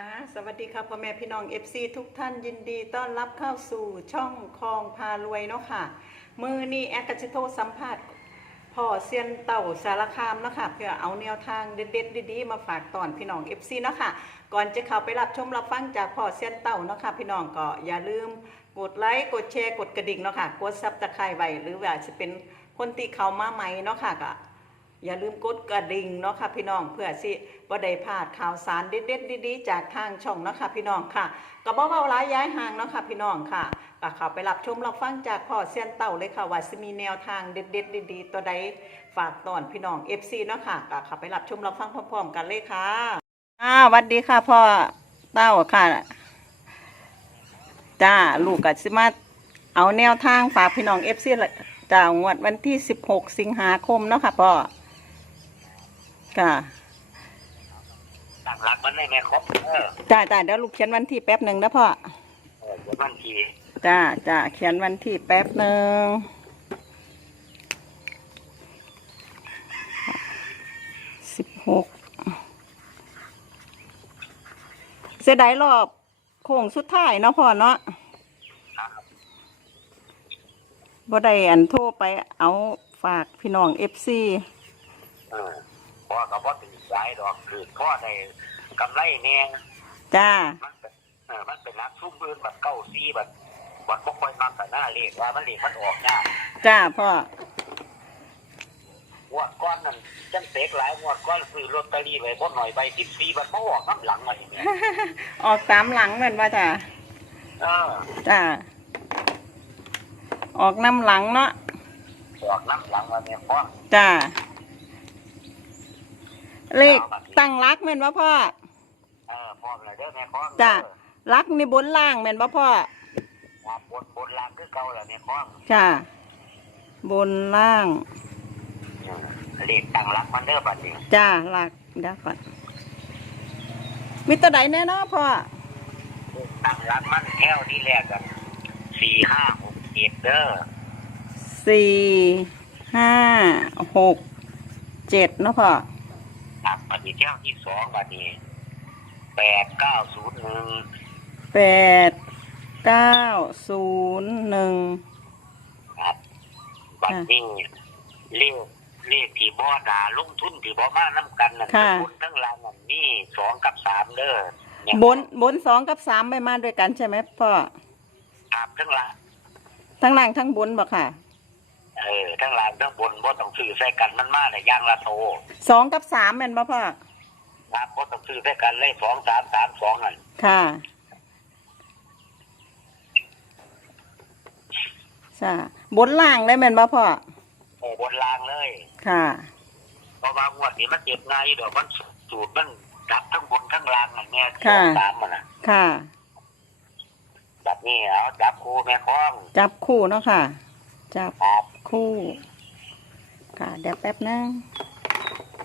ค่ะสวัสดีค่ะพ่อแม่พี่น้อง FC ทุกท่านยินดีต้อนรับเข้าสู่ช่องคลองพารวยเนาะค่ะ มือนี้แอดกัจิโทสัมภาษณ์พ่อเซียนเต่าสารคามเนาะค่ะเพื่อเอาแนวทางเด็ดๆดีๆมาฝากตอนพี่น้อง FC เนาะค่ะก่อนจะเข้าไปรับชมรับฟังจากพ่อเซียนเต่าเนาะค่ะพี่น้องก็อย่าลืมกดไลค์กดแชร์กดกระดิ่งเนาะค่ะกดซับตะไคร้ไว้หรือว่าจะเป็นคนที่เข้ามาใหม่เนาะค่ะก็ อย่าลืมกดกระดิ่งเนาะค่ะพี่น้องเพื่อสิบ่ได้พลาดข่าวสารเด็ดๆดีๆจากทางช่องเนาะค่ะพี่น้องค่ะก็บ่เว้าหลายย้ายห่างเนาะค่ะพี่น้องค่ะก็เข้าไปรับชมรับฟังจากพ่อเซียนเต่าเลยค่ะว่าสิมีแนวทางเด็ดๆดีๆตัวใดฝากตอนพี่น้อง FC เนาะค่ะก็เข้าไปรับชมรับฟังพร้อมๆกันเลยค่ะอ่าวัสดีค่ะพ่อเต้าค่ะจ้าลูกก็สิมาเอาแนวทางฝากพี่น้อง FC ละจ้างวดวันที่ 16 สิงหาคมเนาะค่ะพ่อ ค่ะตั้งรักมันได้ไหมครับเออจ้าจ้าเดี๋ยวลูกเขียนวันที่แป๊บหนึ่งนะพ่อเออเดี๋ยวมันทีจ้าจ้าเขียนวันที่แป๊บหนึ่งสิบหกเสียดายรอบโค้งสุดท้ายเนาะพ่อเนาะบ่ได้อันโทรไปเอาฝากพี่น้องเอฟซี เออเพราะกับว่าเป็นสายดอกคือพ่อได้กำไรเนี่ยจ้ามันเป็นเออมันเป็นนักซุ่มปืนแบบเก้าซีแบบวัดบ่ค่อยมักแต่หน้าเลขว่ามันเลขมันออกยากจ้าพ่องวดก้อนนั่นจังเสกหลายงวดก้อนซื้อลอตเตอรี่ไว้บ่หน่อยใบสิบสี่บัดบ่ออกน้ำหลังมาอย่างเงี้ยออกตามหลังเหมือนว่าจ้าเออจ้าออกน้ำหลังเนาะออกน้ำหลังมาเนี่ยพ่อจ้า เลขตั้งรักแม่นว่าพ่อ เออพ่อเลยเด้อแม่พ่อจ้ะ รักในบนล่างแม่นว่าพ่อว่าบนบนลางคือเก่าแหละแม่พ่อจ้าบนล่าง เออเลขตั้งรักมันเด้อบัดนี้จ้ารักเดี๋ยวก่อนมีตัวใดแน่เนอนพ่อตั้งรักมันแถวที่แรกกันสี่ห้าหกเจ็ดเด้อสี่ห้าหกเจ็ดเนาะพ่อ ครับบัดนี้แถวที่สองบัดนี้แปดเก้าศูนย์หนึ่งแปดเก้าศูนย์หนึ่งครับบัดนี้เลขเลขที่บ่ด่าลงทุนที่บ่มาน้ำกันนั่นค่ะ บนทั้งรางนั่นนี่สองกับสามเด้อเนี่ยบนบนสองกับสามไม่มาด้วยกันใช่ไหมพ่อ ครับทั้งรางทั้งล่างทั้งบนบอกค่ะ เออทั้งรางทั้งบนบ่ต้องซื้อใส่กันมันมาแต่ยางละโตสองกับสามแม่นบ่พ่อครับบ่ต้องซื้อใส่กันเลยสองสามสามสองนั่นค่ะจ้าบนล่างได้แม่นบ่พ่อโอ้บนรางเลย ค่ะ เพราะว่างวดนี้มันเจ็บง่ายอยู่ดอกมันสูตรมันดับทั้งบนทั้งล่างนั่นแม่ค่ะสามมันน่ะค่ะแบบนี้เอาจับครูแม่คล้อง จับคู่เนาะค่ะ จับครับ คู่ ค่ะ เดี๋ยวแป๊บนึง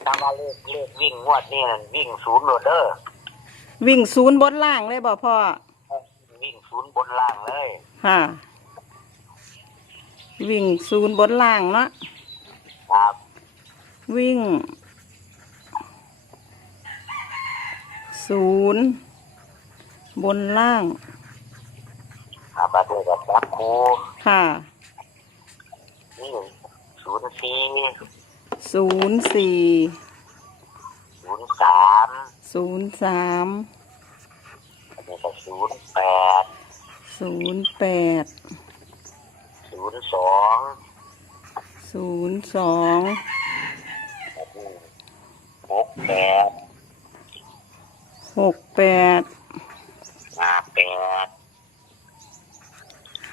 ตามมาเลขเลขวิ่งงวดนี่นั่นวิ่งศูนย์โรเดอร์วิ่งศูนย์บนล่างเลยบ่พ่อ วิ่งศูนย์บนล่างเลยค่ะ วิ่งศูนย์บนล่างเนาะ ครับวิ่งศูนย์บนล่าง ครับมาด้วยกับจับครูค่ะ นี่ศูนย์สี่ศูนย์สี่ศูนย์สามศูนย์สามอันนี้ก็ศูนย์แปดศูนย์แปดศูนย์สองศูนย์สองหกแปดหกแปดห้าแปด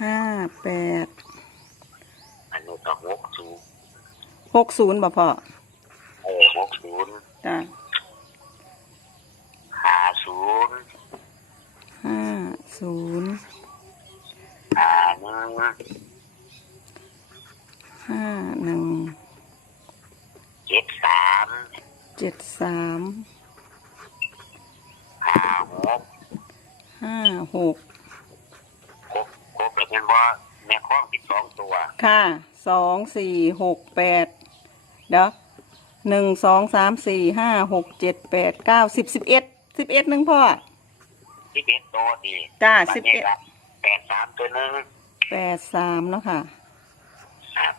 ห้าแปด อันนี้ก็หกศูนย์ หกศูนย์บ่พ่อเออหกศูนย์จ้ะห้าศูนย์ห้าศูนย์ห้าหนึ่งห้าหนึ่งเจ็ดสามเจ็ดสามห้าหกห้าหกครบครบแล้วเป็นว่าแม่คล้องที่สองตัว ค่ะสองสี่หกแปด เดี๋ยวหนึ่งสองสามสี่ห้าหกเจ็ดแปดเก้าสิบสิบเอ็ดสิบเอ็ดหนึ่งพ่อสิบเอ็ดตัวดีจ้าบัสิดบนี้เอ็ดก็แปดสามตัวหนึ่งแปดสามเนาะค่ะครับ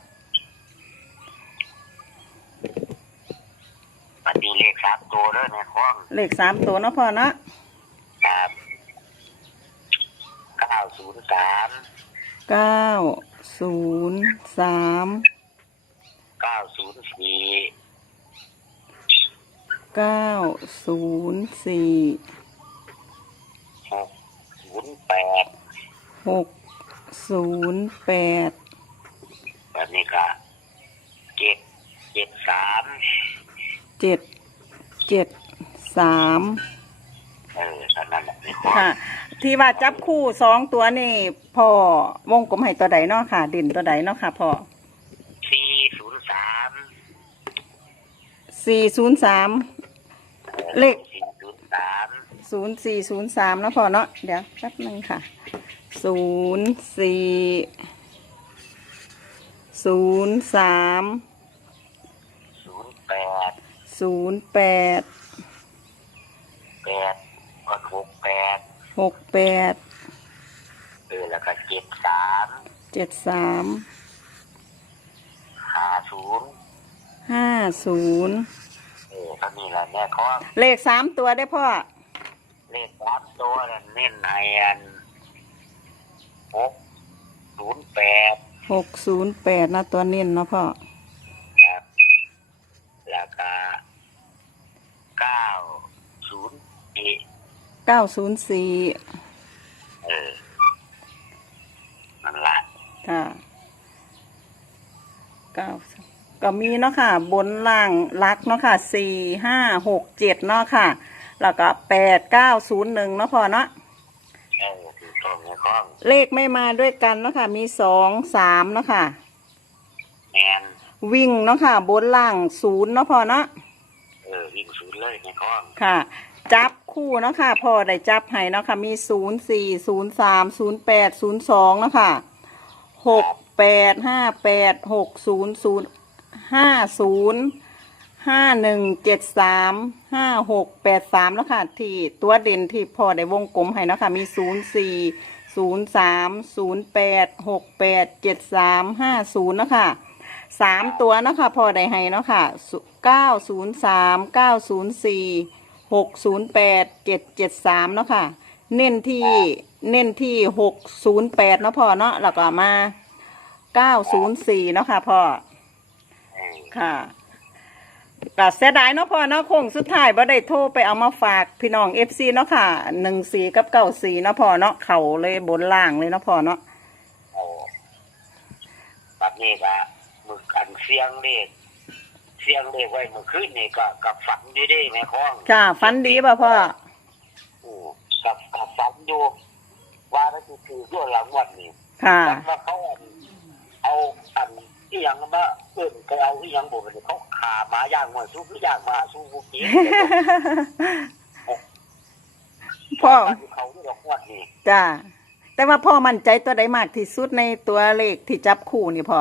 บัดนี้เลขสามตัวแล้วในห้องเลขสามตัวเนาะพ่อเนาะครับเก้าศูนย์สามเก้าศูนย์สาม เก้าศูนย์สี่เก้าศูนย์สี่หกศูนย์แปดหกศูนย์แปดแบบนี้ก็เจ็ดเจ็ดสามเจ็ดเจ็ดสามเออตอนนั้นแหละในห้องค่ะ ที่ว่าจับคู่สองตัวนี่พ่อวงกลมให้ตัวใดเนาะค่ะ ดินตัวใดเนาะค่ะพ่อ สี่ศูนย์สาม สี่ศูนย์สามเลขสี่ศูนย์สามศูนย์สี่ศูนย์สามเนาะพ่อเนาะเดี๋ยวแป๊บหนึงค่ะศูนย์สี่ศูนย์สามศูนย์แปดศูนย์แปดแปดก็หกแปดหกแปดเออแล้วก็เจ็ดสามเจ็ดสามห้าศูนย์ ห้าศูนย์เออก็นี่แหละแม่ข้อเลขสามตัวได้พ่อ เลขสามตัวนั่นเน้นในอันหกศูนย์แปดหกศูนย์แปดนะตัวเน้นเนาะพ่อ ครับแล้วก็เก้าศูนย์สี่เก้าศูนย์สี่เออนั่นละค่ะเก้า ก็มีเนาะค่ะ บนล่างลักเนาะค่ะสี่ห้าหกเจ็ดเนาะค่ะ แล้วก็แปดเก้าศูนย์หนึ่งเนาะพ่อเนาะเออคือตรงในข้องเลขไม่มาด้วยกันเนาะค่ะ มีสองสามเนาะค่ะ แมนวิ่งเนาะค่ะ บนล่างศูนย์เนาะพ่อเนาะเออวิ่งศูนย์เลยในข้องค่ะ จับคู่เนาะค่ะพ่อได้จับให้เนาะค่ะ มีศูนย์สี่ศูนย์สามศูนย์แปดศูนย์สองเนาะค่ะหกแปดห้าแปดหกศูนย์ศูนย์ ห้าศูนย์ห้าหนึ่งเจ็ดสามห้าหกแปดสามแล้วค่ะ ที่ตัวเด่นที่พอได้วงกลมให้นะค่ะมีศูนย์สี่ศูนย์สามศูนย์แปดหกแปดเจ็ดสามห้าศูนย์นะค่ะสามตัวนะค่ะพอได้ให้นะค่ะเก้าศูนย์สามเก้าศูนย์สี่หกศูนย์แปดเจ็ดเจ็ดสามเนาะค่ะ เน้นที่เน้นที่หกศูนย์แปดเนาะพ่อเนาะแล้วก็มาเก้าศูนย์สี่เนาะค่ะพ่อ ค่ะก็เสียดายเนาะพ่อเนาะโค้งสุดท้ายบ่ได้โทรไปเอามาฝากพี่น้องเอฟซีเนาะค่ะหนึ่งสี่กับเก้าสี่เนาะพ่อเนาะเข่าเลยบนล่างเลยเนาะพ่อเนาะโอ้แบบนี้ก็มือกันเสียงเลขเสียงเลขไว้เมื่อคืนนี่ก็กับฝันอยู่เด้แม่ข้องค่ะฟันดีป่ะพ่ออือกับกับฝันอยู่ว่าถ้าคือคือย้อนหลังวันนี้ค่ะฝันว่าเขาอันเอาอันที่ยังมา เอิ่นไปเอาที่ยังบอกว่าเขาขาหมาย่างมาสู้คือย่างหมาสู้กูกินพ่อเขาที่ดอกงวดนี่จ้าแต่ว่าพ่อมั่นใจตัวใดมากที่สุดในตัวเลขที่จับคู่นี่พ่อ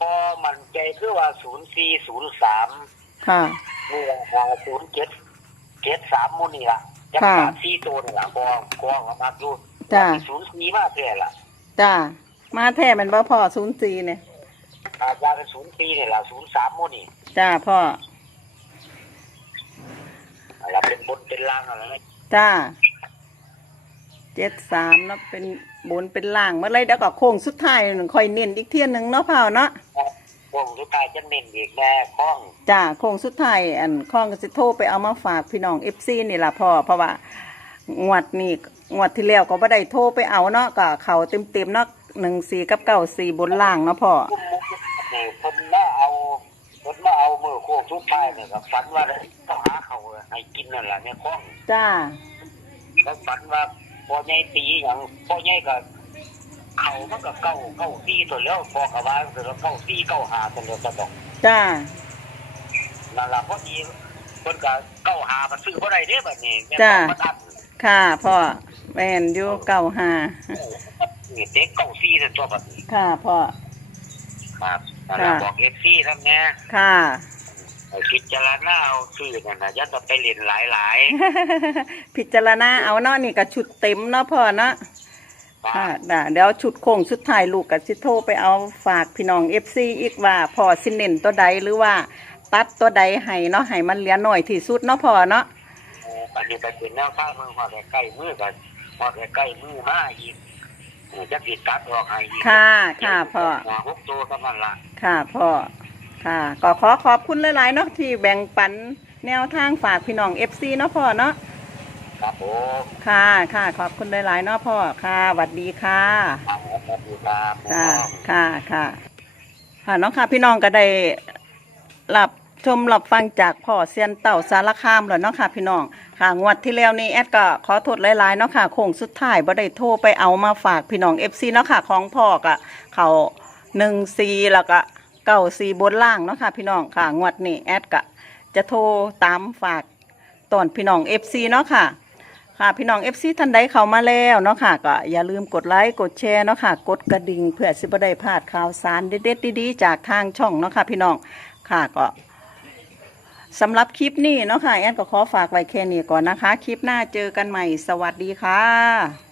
พ่อมันใจคือว่าศูนย์สี่ศูนย์สามค่ะนี่แหละศูนย์เจ็ดเจ็ดสามมูนี่ล่ะจักค่ะสามสี่ตัวนี่ล่ะกองกองออกมาดูจ้าศูนย์สี่มาแท้ล่ะจ้ามาแท้แมันบ่พ่อศูนย์สี่เนี่ย อาจารย์เป็นศูนย์สี่นี่ล่ะศูนย์สามมูนี่จ้าพ่ออะไรเป็นบนเป็นล่างอะไรนะจ้าเจ็ดสามเนาะเป็นบนเป็นล่างเมื่อไรเดี๋ยวก็โค้งสุดท้ายหนึ่งคอยเน้นอีกเที่ยหนึ่งเนาะพ่อเนาะวงสุดท้ายจะเน้นอีกแม่ข้องจ้าโค้งสุดท้ายอันข้องก็สิโทรไปเอามาฝากพี่น้องเอฟซีนี่ล่ะพ่อเพราะว่างวดนี่งวดที่แล้วก็บ่ได้โทรไปเอาเนาะก็เขาเต็มเต็มๆเนาะหนึ่งสี่กับเก้าสี่บนล่างเนาะพ่อ เอามือโค้งสุดท้ายเนี่ยกับฝันว่าต้องหาเขาให้กินนั่นแหละแม่ข้องจ้าเขาฝันว่าพ่อใหญ่ตีอย่างพ่อใหญ่ก็เขามันก็เก้าเก้าตีตัวแล้วพอกระว่าตัวแล้วเก้าตีเก้าหาตัวแล้วก็ต้องจ้านั่นล่ะพอดีคนก็เก้าหามันซื้อบ่ได้เด้บัดนี้แม่นจ้าบ่มันอันค่ะพ่อแมนอยู่เก้าห้านี่เด็กเก้าซีนั่นตัวบัดนี้ค่ะพ่อครับนั่นล่ะค่ะบอก FC ทำแน่ค่ะให้ พิจารณาเอาชื่อนั่นน่ะอย่าจะไปเล่นหลายพิจารณาเอาเนาะนี่ก็ชุดเต็มเนาะพ่อเนาะๆค่ะได้เดี๋ยวชุดโค้งชุดถ่ายลูกกับสิโทรไปเอาฝากพี่น้องเอฟซีอีกว่าพ่อสิเน้นตัวใดหรือว่าตัดตัวใดให้เนาะให้มันเหลือหน่อยที่สุดเนาะพ่อเนาะเอออันนี้ก็เป็นแนวทางมือหอดใกล้มือกันหอดใกล้มือมาอีกเออจะติดตัดออกให้อีกค่ะค่ะพ่อหัวหกตัวเท่านั้นล่ะค่ะพ่อ ค่ะก็ขอขอบคุณหลายๆเนาะที่แบ่งปันแนวทางฝากพี่น้องเอฟซีเนาะพ่อเนาะครับผมค่ะค่ะขอบคุณหลายๆเนาะพ่อค่ะสวัสดีค่ะครับสวัสดีครับจ้าค่ะค่ะค่ะน้องค่ะพี่น้องก็ได้รับชมรับฟังจากพ่อเซียนเต่าสารคามแล้วเนาะค่ะ พี่น้องค่ะงวดที่แล้วนี่แอดก็ขอโทษหลายๆเนาะค่ะโค้งสุดท้ายบ่ได้โทรไปเอามาฝากพี่น้อง FC เนาะค่ะของพ่อก็เขา1 4แล้วก็ เก้าสี่บนล่างเนาะค่ะพี่น้องค่ะงวดนี้แอดก็จะโทรตามฝากตอนพี่น้อง FC เนาะค่ะ ค่ะพี่น้อง FC ท่านใดเข้ามาแล้วเนาะค่ะก็อย่าลืมกดไลค์กดแชร์เนาะค่ะ กดกระดิ่งเพื่อสิบได้พลาดข่าวสารเด็ดๆดีๆจากทางช่องเนาะค่ะพี่น้องค่ะก็สำหรับคลิปนี้เนาะค่ะแอนก็ขอฝากไว้แค่นี้ก่อนนะคะ คลิปหน้าเจอกันใหม่สวัสดีค่ะ